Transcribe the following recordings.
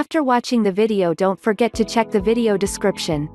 After watching the video, don't forget to check the video description.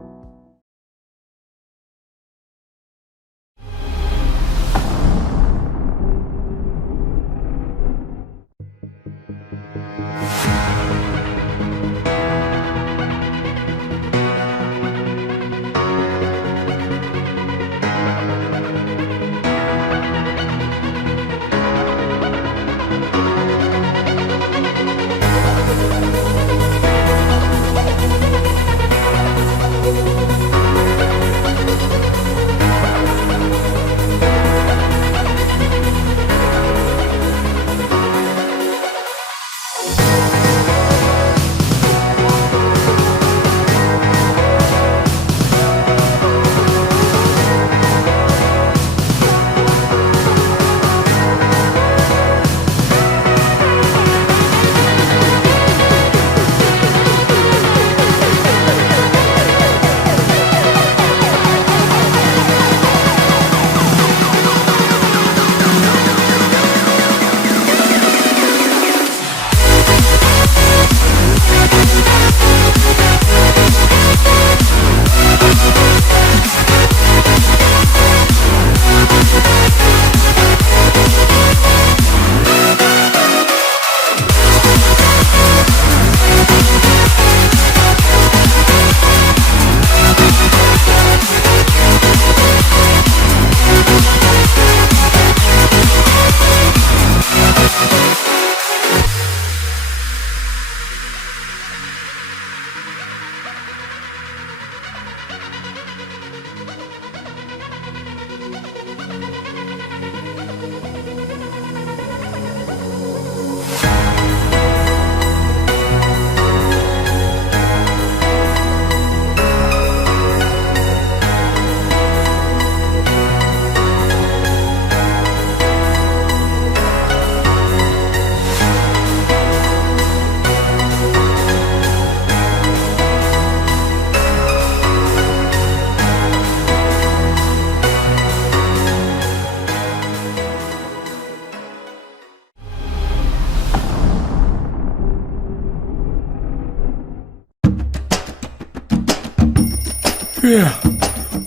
Yeah,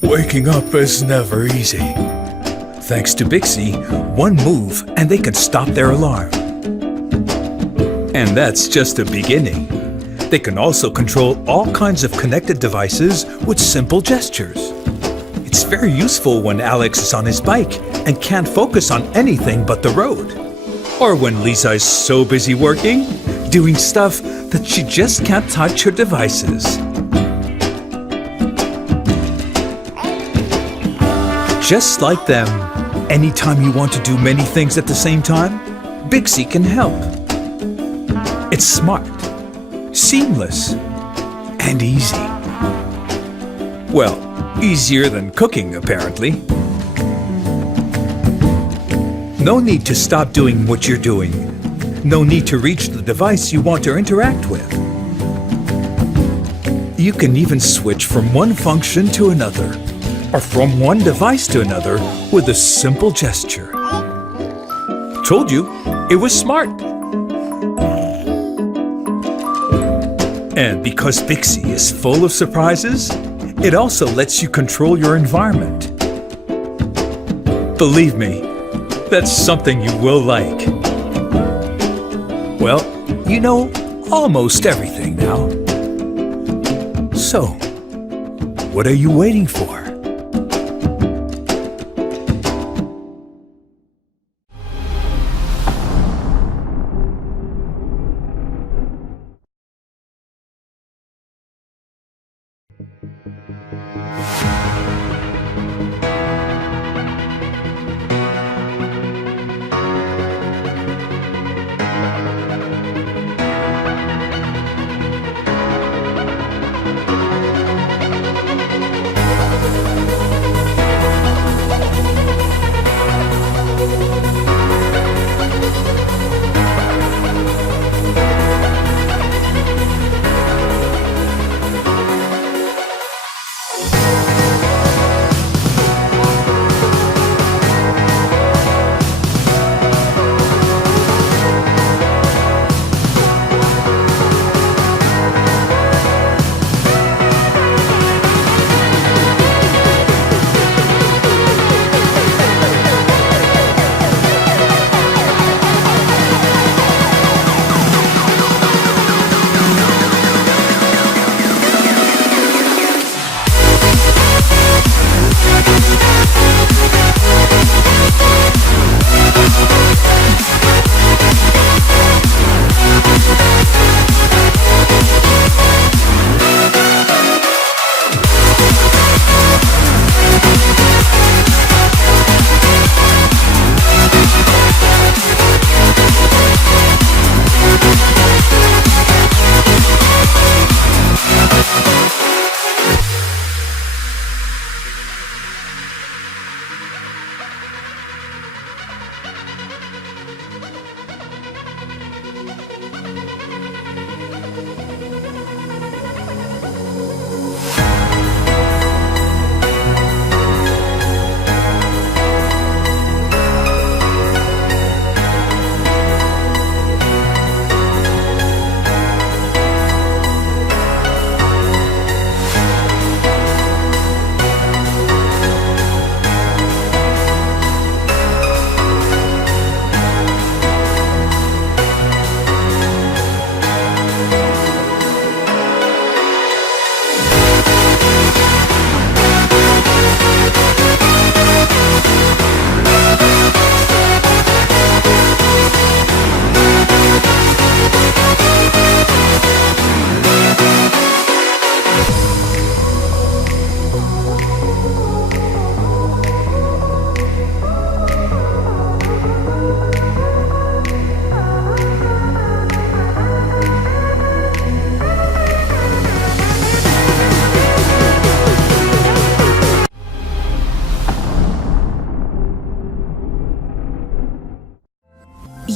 waking up is never easy. Thanks to Bixi, one move and they can stop their alarm. And that's just the beginning. They can also control all kinds of connected devices with simple gestures. It's very useful when Alex is on his bike and can't focus on anything but the road. Or when Lisa is so busy working, doing stuff that she just can't touch her devices. Just like them, anytime you want to do many things at the same time, Bixi can help. It's smart, seamless, and easy. Well, easier than cooking, apparently. No need to stop doing what you're doing. No need to reach the device you want to interact with. You can even switch from one function to another, or from one device to another with a simple gesture. Told you, it was smart. And because Bixi is full of surprises, it also lets you control your environment. Believe me, that's something you will like. Well, you know almost everything now. So, what are you waiting for?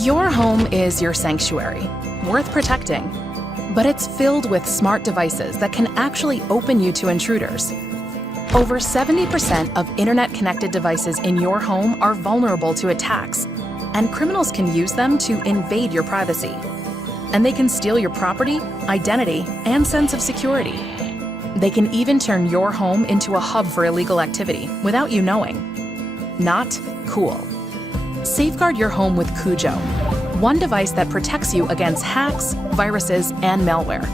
Your home is your sanctuary, worth protecting. But it's filled with smart devices that can actually open you to intruders. Over 70% of internet-connected devices in your home are vulnerable to attacks, and criminals can use them to invade your privacy. And they can steal your property, identity, and sense of security. They can even turn your home into a hub for illegal activity without you knowing. Not cool. Safeguard your home with CUJO, one device that protects you against hacks, viruses, and malware.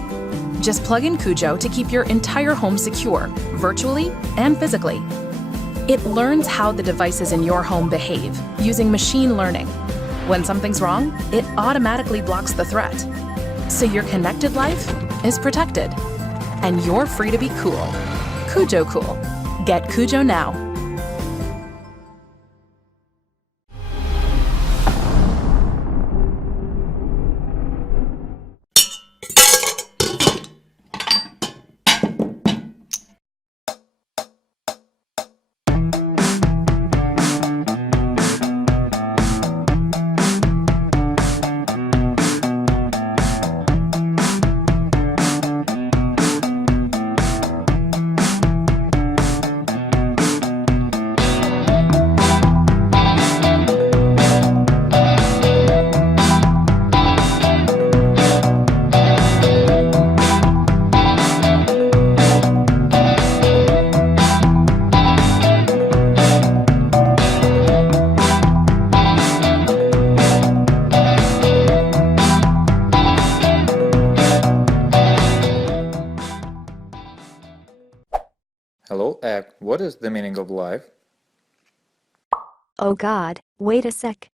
Just plug in CUJO to keep your entire home secure, virtually and physically. It learns how the devices in your home behave using machine learning. When something's wrong, it automatically blocks the threat. So your connected life is protected. And you're free to be cool. CUJO Cool. Get CUJO now. Hello, what is the meaning of life? Oh God, wait a sec.